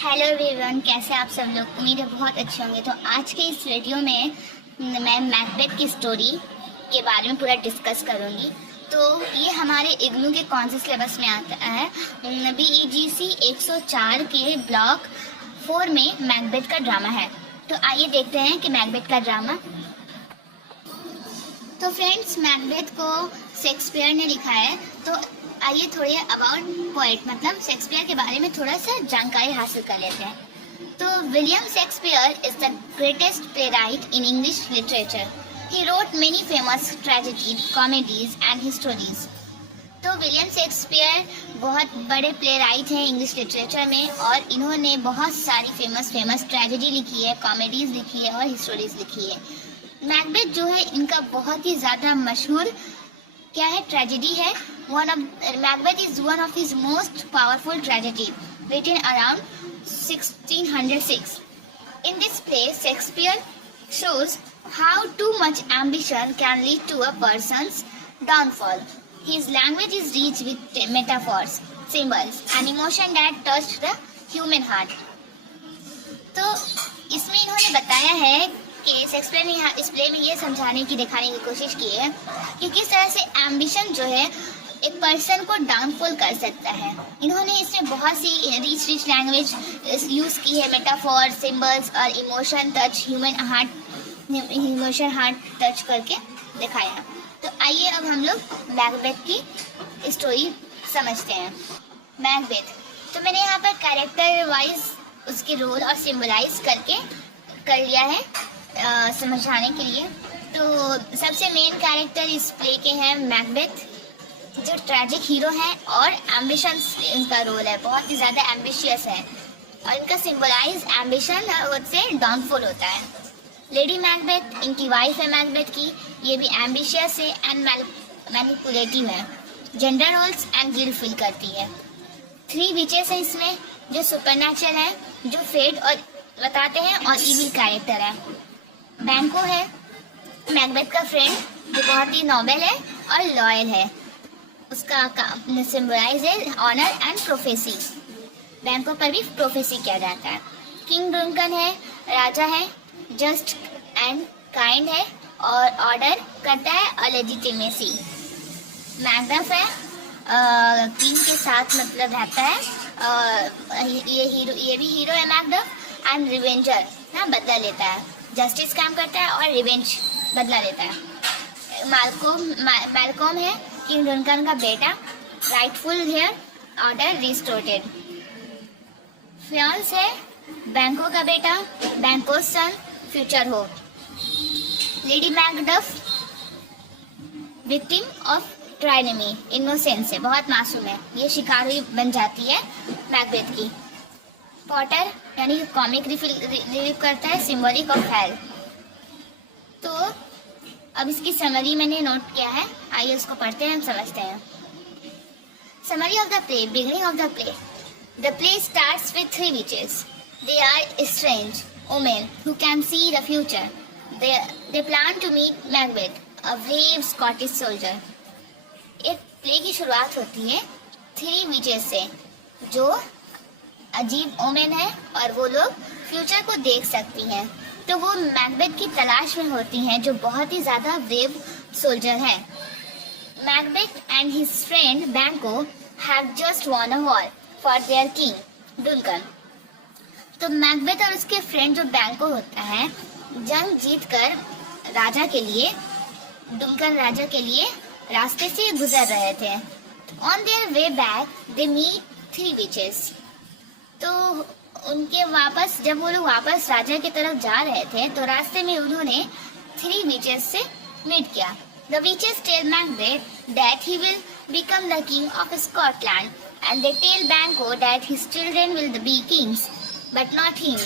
Hello everyone, कैसे आप सब लोग। उम्मीद है बहुत अच्छे होंगे। तो आज के इस वीडियो में मैं मैकबेथ की स्टोरी के बारे में पूरा डिस्कस करूंगी। तो ये हमारे इग्नू के कौन से सिलेबस में आता है? BEGC 104 के ब्लॉक 4 में मैकबेथ का ड्रामा है। तो आइए देखते हैं कि मैकबेथ का ड्रामा। तो फ्रेंड्स, मैकबेथ को शेक्सपियर ने लिखा है। तो आइए थोड़े अबाउट पोएट मतलब शेक्सपियर के बारे में थोड़ा सा जानकारी हासिल कर लेते हैं। तो William Shakespeare is the greatest playwright in English literature. He wrote many famous tragedies, comedies and histories. तो विलियम शेक्सपियर बहुत बड़े प्लेराइट हैं इंग्लिश लिटरेचर में, और इन्होंने बहुत सारी फेमस ट्रेजेडी लिखी है, कॉमेडीज लिखी है और हिस्टोरीज लिखी है। मैकबेथ जो है इनका बहुत ही ज़्यादा मशहूर क्या है, ट्रेजेडी है। Macbeth is one of his most powerful tragedy, written around 1606. In this play, Shakespeare shows how too much ambition can lead to a person's downfall. His language is rich with metaphors, symbols, and emotion that touch the human heart. तो इसमें इन्होंने बताया है कि Shakespeare ने यहाँ इस play में ये समझाने की, दिखाने की कोशिश की है कि किस तरह से एम्बिशन जो है एक पर्सन को डाउनफॉल कर सकता है। इन्होंने इसमें बहुत सी रिच लैंग्वेज यूज़ की है, मेटाफॉर, सिंबल्स और इमोशन हार्ट टच करके दिखाया। तो आइए अब हम लोग मैकबेथ की स्टोरी समझते हैं। मैकबेथ, तो मैंने यहाँ पर कैरेक्टर वाइज उसके रोल और सिम्बलाइज करके कर लिया है समझाने के लिए। तो सबसे मेन कैरेक्टर इस प्ले के हैं मैकबेथ, जो ट्रैजिक हीरो है और एम्बिशन इनका रोल है, बहुत ही ज़्यादा एम्बिशियस है, और इनका सिंबलाइज एम्बिशन से डाउनफॉल होता है। लेडी मैकबेथ इनकी वाइफ है मैकबेथ की, ये भी एम्बिशियस है एंड मैनिपुलेटिव है, gender roles and guilt feel करती है। 3 विचेस है इसमें जो सुपरनैचुरल है, जो फेट और बताते हैं, और इविल कैरेक्टर है। बैंको है मैकबेथ का फ्रेंड, जो बहुत ही नोबल है और लॉयल है। उसका सिंबलाइज है ऑनर एंड प्रोफेसी। बैंको पर भी प्रोफेसी किया जाता है। किंग डुनकन है, राजा है, जस्ट एंड काइंड है और ऑर्डर करता है और लेजिटिमेसी। मैकबेथ है किंग के साथ मतलब रहता है। ये भी हीरो है मैकबेथ, एंड रिवेंजर ना, बदला लेता है, जस्टिस काम करता है और रिवेंज बदला लेता है। मैलकॉम है किंग डुनकन का बेटा, rightful heir, order restored. Fleance है बैंको का बेटा, Banquo son, future hope. Lady Macduff victim of tyranny, innocence है, बहुत मासूम है, ये शिकारी बन जाती है मैकबेथ की। पॉटर यानी कॉमिक रिलीव करता है, सिंबॉलिक ऑफ हेल। तो अब इसकी समरी मैंने नोट किया है, आइए उसको पढ़ते हैं, समझते हैं। Summary of the play, beginning of the play. The play starts with 3 witches. They are strange women who can see the future. They plan to meet Macbeth, a brave Scottish soldier. एक play की शुरुआत होती है 3 witches से, जो अजीब women है और वो लोग फ्यूचर को देख सकती हैं। तो वो मैकबेथ की तलाश में होती हैं, जो बहुत ही ज़्यादा ब्रेव सोल्जर है। Macbeth and his friend Banquo have just won a war for their king Duncan. तो मैकबेथ और उसके फ्रेंड जो बैंको होता है, जंग जीतकर राजा के लिए, डुनकन राजा के लिए रास्ते से गुजर रहे थे। On their way back they meet 3 witches. तो उनके वापस, जब वो लोग वापस राजा की तरफ जा रहे थे, तो रास्ते में उन्होंने 3 विचेस से मीट किया। The witches tell Macbeth that he will become the king of Scotland, and they tell Banquo that his children will be kings but not him.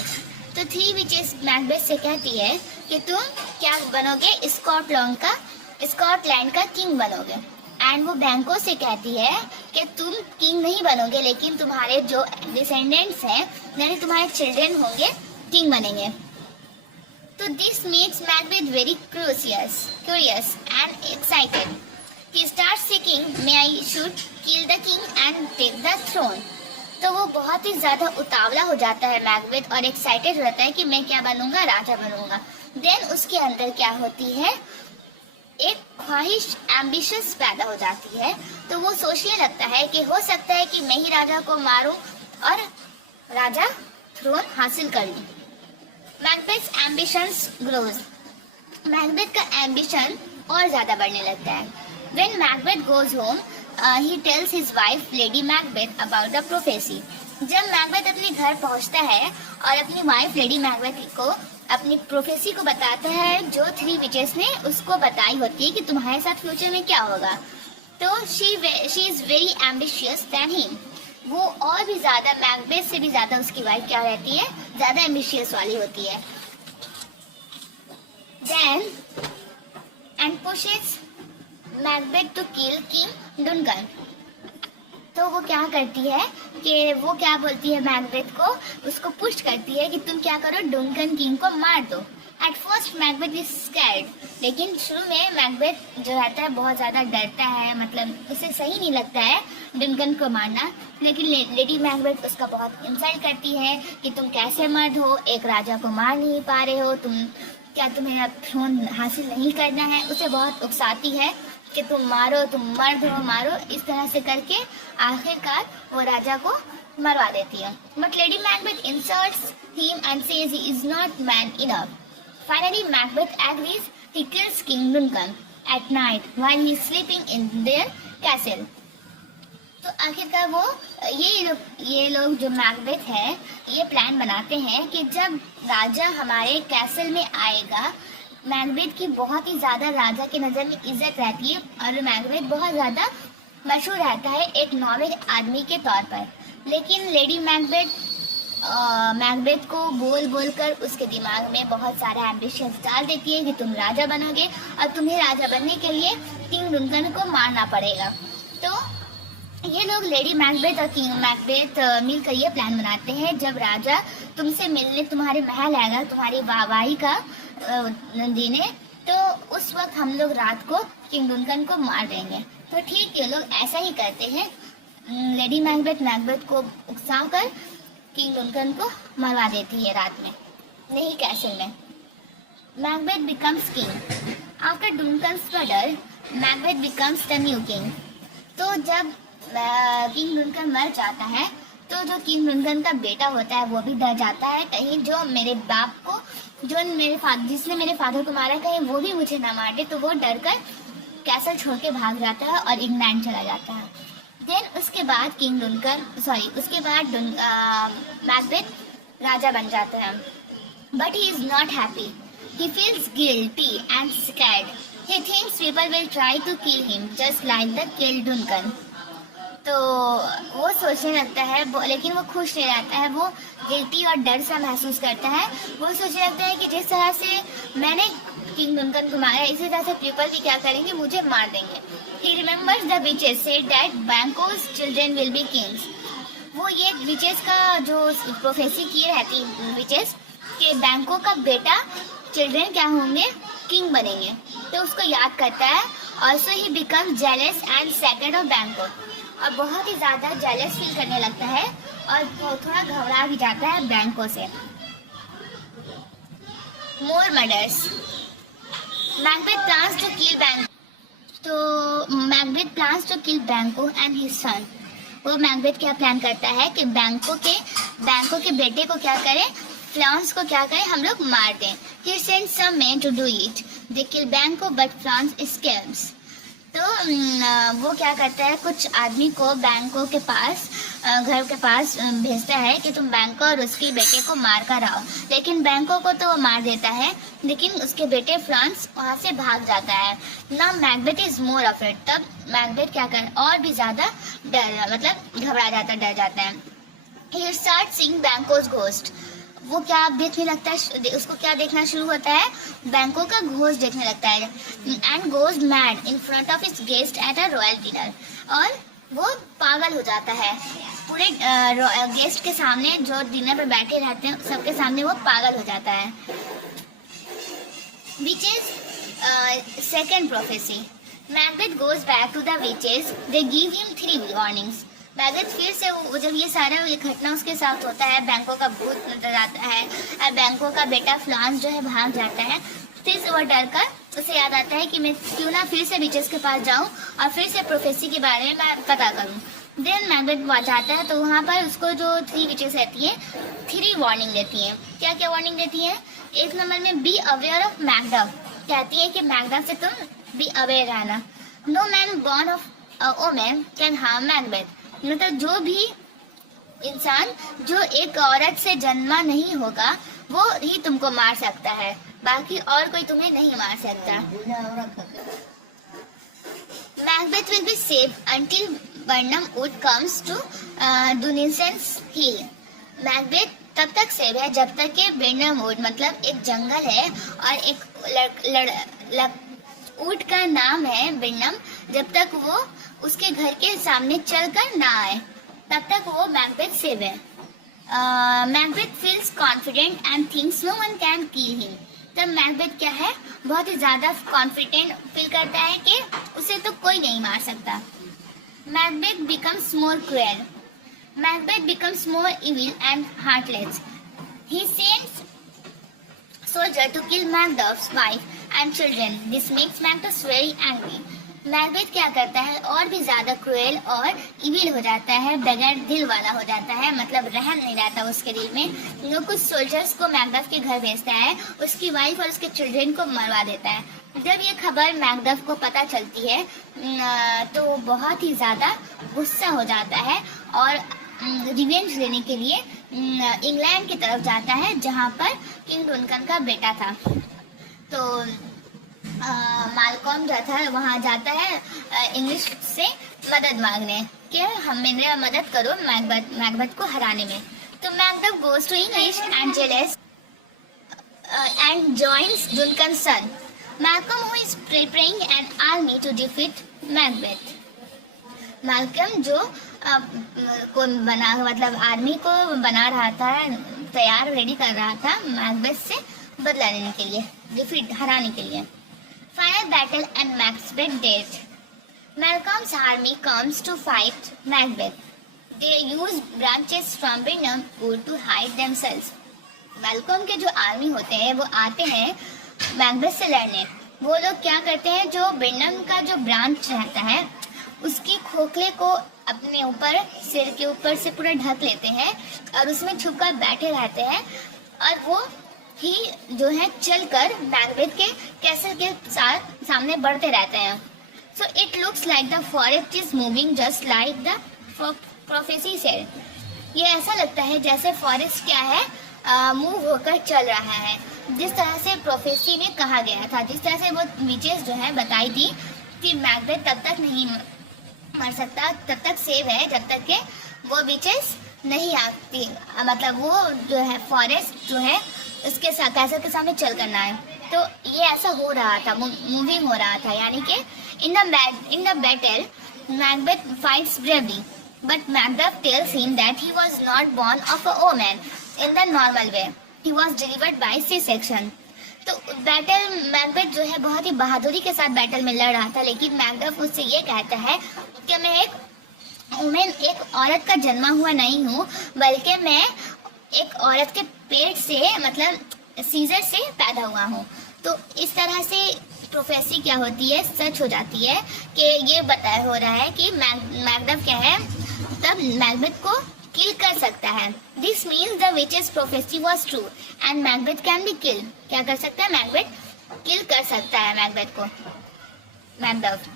तो 3 विचेस मैकबेथ से कहती है कि तुम क्या बनोगे, स्कॉटलैंड का किंग बनोगे। एंड वो बैंको से कहती है कि तुम किंग नहीं बनोगे, लेकिन तुम्हारे जो डिसेंडेंट्स हैं, यानी तुम्हारे चिल्ड्रन होंगे, किंग बनेंगे। तो this makes Macbeth very curious and excited. He starts seeking, may I should kill the king and take the throne. तो वो बहुत ही ज्यादा उतावला हो जाता है मैकबेथ और एक्साइटेड रहता है कि मैं क्या बनूंगा, राजा बनूंगा। देन उसके अंदर क्या होती है, एक ख्वाहिश, एम्बिशंस पैदा हो जाती है। तो वो सोचने लगता है कि हो सकता है कि मैं ही राजा को मारूं और राजा थ्रोन हासिल कर लूं। Macbeth ambitions grows. मैकबेथ का एम्बिशन और ज्यादा बढ़ने लगता है। When Macbeth goes home he tells his wife lady Macbeth about the prophecy. जब मैकबेथ अपने घर पहुंचता है और अपनी वाइफ लेडी मैकबेथ को अपनी प्रोफेसी को बताता है जो 3 विचेस ने उसको बताई होती है कि तुम्हारे साथ फ्यूचर में क्या होगा। तो she is very ambitious than him. वो और भी ज्यादा, मैकबेथ से भी ज्यादा उसकी वाइफ क्या रहती है, ज्यादा एम्बिशियस वाली होती है। Then and pushes Macbeth to kill King Duncan. तो वो क्या करती है कि वो क्या बोलती है मैकबेथ को, उसको पुश करती है कि तुम क्या करो, डुनकन किंग को मार दो। At first Macbeth is scared, लेकिन शुरू में मैकबेथ जो रहता है बहुत ज़्यादा डरता है, मतलब उसे सही नहीं लगता है डुनकन को मारना। लेकिन लेडी मैकबेथ उसका बहुत इंसल्ट करती है कि तुम कैसे मर्द हो, एक राजा को मार नहीं पा रहे हो, क्या तुम्हें अब थ्रोन हासिल नहीं करना है। उसे बहुत उकसाती है कि तुम मारो, तुम मर्द हो, मारो। इस तरह से करके आखिरकार वो राजा को मरवा देती है। But Lady Macbeth insults him and says he is not man enough. Finally Macbeth agrees, he kills King Duncan at night while he is sleeping in their castle. तो आखिरकार वो ये लोग जो मैकबेथ है ये प्लान बनाते हैं कि जब राजा हमारे कैसल में आएगा, मैकबेथ की बहुत ही ज्यादा राजा की नजर में इज्जत रहती है और मैकबेथ बहुत ज्यादा मशहूर रहता है एक नॉर्मल आदमी के तौर पर। लेकिन लेडी मैकबेथ को बोल बोल कर उसके दिमाग में बहुत सारा एम्बिशंस डाल देती है कि तुम राजा बनोगे और तुम्हें राजा बनने के लिए किंग डुनकन को मारना पड़ेगा। तो ये लोग लेडी मैकबेथ और किंग मैकबेथ मिलकर ये प्लान बनाते हैं, जब राजा तुमसे मिलने तुम्हारे महल आएगा तुम्हारी वाहवाही का देने, तो उस वक्त हम लोग रात को किंग डुनकन को मार देंगे। तो ठीक ये लोग ऐसा ही करते हैं। लेडी मैकबेथ को उकसाकर किंग डुनकन को मरवा देती है रात में, नहीं कैसल में। Macbeth becomes king. After Duncan's murder Macbeth becomes the new king. तो जब किंग डुनकन मर जाता है तो जो किंग डुनकन का बेटा होता है वो भी डर जाता है, कहीं जो मेरे बाप को, जिसने मेरे फादर को मारा, कहीं वो भी मुझे ना मार दे। तो वो डर कर कैसल छोड़ के भाग जाता है और इंग्लैंड चला जाता है। देन उसके बाद मैकबेथ राजा बन जाता है। But he is not happy, he feels guilty and scared, he thinks people will try to kill him just like the kill Duncan. तो वो सोचने लगता है, लेकिन वो खुश नहीं रहता है, वो गिल्टी और डर सा महसूस करता है। वो सोचने लगता है कि जिस तरह से मैंने किंग डुनकन को मारा, इसी तरह से पीपल भी क्या करेंगे, मुझे मार देंगे। He remembers the witches said that Banquo's children will be kings. वो ये विचेस का जो प्रोफेसी किए रहती विचेस कि बैंकों का बेटा चिल्ड्रन क्या होंगे, किंग बनेंगे। तो उसको याद करता है। Also he becomes jealous and saccade of बैंको, और बहुत ही ज्यादा जेलस फील करने लगता है और थोड़ा घबरा भी जाता है बैंको से। More murders. Macbeth plans to kill Banquo. तो मैकबेथ प्लान्स टू किल बैंको एंड हिज सन। वो मैकबेथ क्या प्लान करता है कि बैंको के बेटे को क्या करें, फ्रांस को क्या करें, हम लोग मार दें। He sends some men to do it. They kill Banco but France escapes. तो वो क्या करता है, कुछ आदमी को बैंको के पास, घर के पास भेजता है कि तुम बैंको और उसके बेटे को मार कर आओ। लेकिन बैंको को तो वो मार देता है, लेकिन उसके बेटे फ्रांस वहाँ से भाग जाता है ना। Macbeth is more afraid. तब मैकबेथ क्या कर और भी ज्यादा घबरा जाता, डर जाता है। He starts seeing Banco's ghost. वो क्या देखने लगता है, उसको क्या देखना शुरू होता है, बैंकों का घोस्ट देखने लगता है। And goes mad in front of his guest at a royal dinner. और वो पागल हो जाता है पूरे गेस्ट के सामने, जो डिनर पर बैठे रहते हैं सबके सामने वो पागल हो जाता है। Witches second prophecy. Macbeth goes back to the witches, they give him 3 warnings. Macbeth फिर से जब ये सारा ये घटना उसके साथ होता है, बैंकों का भूत नजर आता है और बैंकों का बेटा फ्लांस जो है भाग जाता है, फिर से वो डर कर उसे याद आता है कि मैं क्यों ना फिर से विचेस के पास जाऊं और फिर से प्रोफेसी के बारे में मैं पता करूं। देन मैकबेथ जाता है तो वहाँ पर उसको जो 3 विचेस रहती है 3 वार्निंग देती हैं। क्या क्या वार्निंग देती है? 1 नंबर में बी अवेयर ऑफ मैकडफ, कहती है कि मैकडफ से तुम बी अवेयर रहना। No man born of woman can harm Macbeth, मतलब जो भी इंसान जो एक औरत से जन्मा नहीं होगा वो ही तुमको मार सकता है, बाकी और कोई तुम्हें नहीं मार सकता। Macbeth will be safe until Birnam Wood comes to Dunsinane Hill. Macbeth तब तक सेव है जब तक कि बर्नम वुड, मतलब एक जंगल है और एक ऊंट का नाम है बर्नम, जब तक वो उसके घर के सामने चलकर ना आए तब तक वो मैकबेथ सेव है। Macbeth feels confident and thinks no one can kill him. तब मैकबेथ क्या है, बहुत ही ज्यादा कॉन्फिडेंट फील करता है कि उसे तो कोई नहीं मार सकता। Macbeth becomes more cruel. Macbeth becomes more evil and heartless. He sends soldier to kill Macduff's wife and children. This makes Macduff very angry. Macbeth क्या करता है, और भी ज्यादा क्रूएल और इविल हो जाता है, बगैर दिल वाला हो जाता है, मतलब रहम नहीं रहता उसके दिल में। वो कुछ सोल्जर्स को मैकडफ के घर भेजता है, उसकी वाइफ और उसके चिल्ड्रन को मरवा देता है। जब ये खबर मैकडफ को पता चलती है तो बहुत ही ज्यादा गुस्सा हो जाता है और रिवेंज लेने के लिए इंग्लैंड की तरफ जाता है जहाँ पर किंग डुनकन का बेटा था। तो मालकॉम जो था वहाँ जाता है इंग्लिश से मदद मांगने कि हम मेरा मदद करो मैकबेथ को हराने में। तो Macbeth goes to English and jealous and joins Duncan son Malcolm who is preparing an army to defeat Macbeth. Malcolm जो को बना, मतलब आर्मी को बना रहा था, तैयार रेडी कर रहा था मैकबेथ से बदला लेने के लिए, डिफीट हराने के लिए। Final battle and Macbeth dead. Malcolm's army comes to fight Macbeth. They use branches from Burnham Wood to hide themselves. Malcolm के जो आर्मी होते हैं वो आते हैं मैकबेथ से लड़ने। वो लोग क्या करते हैं, जो बिर्नम का जो ब्रांच रहता है उसकी खोखले को अपने ऊपर, सिर के ऊपर से पूरा ढक लेते हैं और उसमें छुपकर बैठे रहते हैं और वो ही जो है चलकर मैकबेथ के कैसल के साथ सामने बढ़ते रहते हैं। So it looks like the forest is moving just like the prophecy said. ये ऐसा लगता है जैसे फॉरेस्ट क्या है, मूव होकर चल रहा है, जिस तरह से प्रोफेसी में कहा गया था, जिस तरह से वो विचेस जो है बताई थी कि मैकबेथ तब तक नहीं मर सकता, तब तक सेव है जब तक के वो विचेस नहीं आती, मतलब वो जो है फॉरेस्ट जो है उसके कैसल के सामने चल करना है। तो ये ऐसा हो रहा था, मूविंग हो रहा था, यानी कि in the battle Macbeth fights bravely but Macbeth tells him that he was not born of a woman in the normal way, he was delivered by C section. तो बैटल मैकबेथ जो है बहुत ही बहादुरी के साथ बैटल में लड़ रहा था, लेकिन मैकबेथ उससे ये कहता है कि मैं एक वुमेन, एक औरत का जन्मा हुआ नहीं हूँ, बल्कि मैं एक औरत के पेट से, मतलब सीजर से पैदा हुआ हूँ। तो इस तरह से प्रोफेसी क्या होती है, सच हो जाती है कि ये बताया हो रहा है कि मैकबेथ क्या है, तब मैकबेथ को किल कर सकता है। This means the witches prophecy was true and Macbeth can be kill. क्या कर सकता है मैकबेथ? किल कर सकता है मैकबेथ को, Macbeth.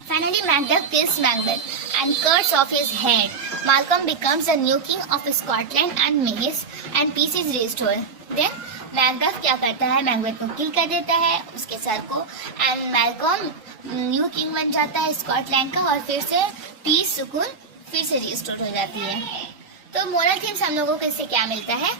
Finally, Macduff kills Macbeth and cuts off his head. Malcolm becomes the new king of Scotland and Mace, and peace is restored. Then Macduff क्या करता है, मैकबेथ को किल कर देता है, उसके सर को, एंड मैलकॉम न्यू किंग बन जाता है स्कॉटलैंड का, और फिर से पीस, सुकून फिर से रिस्टोर हो जाती है। तो मोरल थीम्स हम लोगों को इससे क्या मिलता है?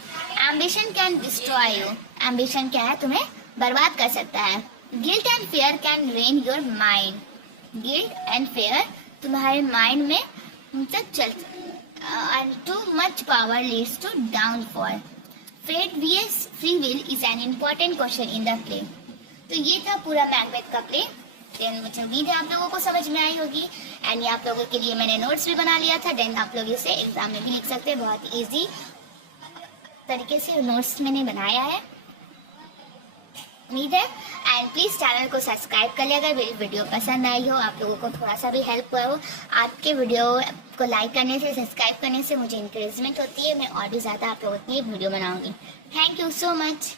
Ambition can destroy you. Ambition क्या है, तुम्हें बर्बाद कर सकता है। Guilt and fear can reign your mind. Guilt and fear तुम्हारे माइंड में तक चल, and too much power leads to downfall. Fate vs free will is an important question in the play. तो ये था पूरा मैकबेथ का प्ले। देन मुझे उम्मीद है आप लोगों को समझ में आई होगी। एंड ये आप लोगों के लिए मैंने नोट्स भी बना लिया था, देन आप लोग इसे एग्जाम में भी लिख सकते हैं। बहुत ईजी तरीके से नोट्स मैंने बनाया है, उम्मीद है। एंड प्लीज़ चैनल को सब्सक्राइब कर लिया अगर मेरी वीडियो पसंद आई हो, आप लोगों को थोड़ा सा भी हेल्प हुआ हो। आपके वीडियो को लाइक करने से, सब्सक्राइब करने से मुझे इंकरेजमेंट होती है, मैं और भी ज़्यादा आप लोगों के लिए वीडियो बनाऊंगी। Thank you so much.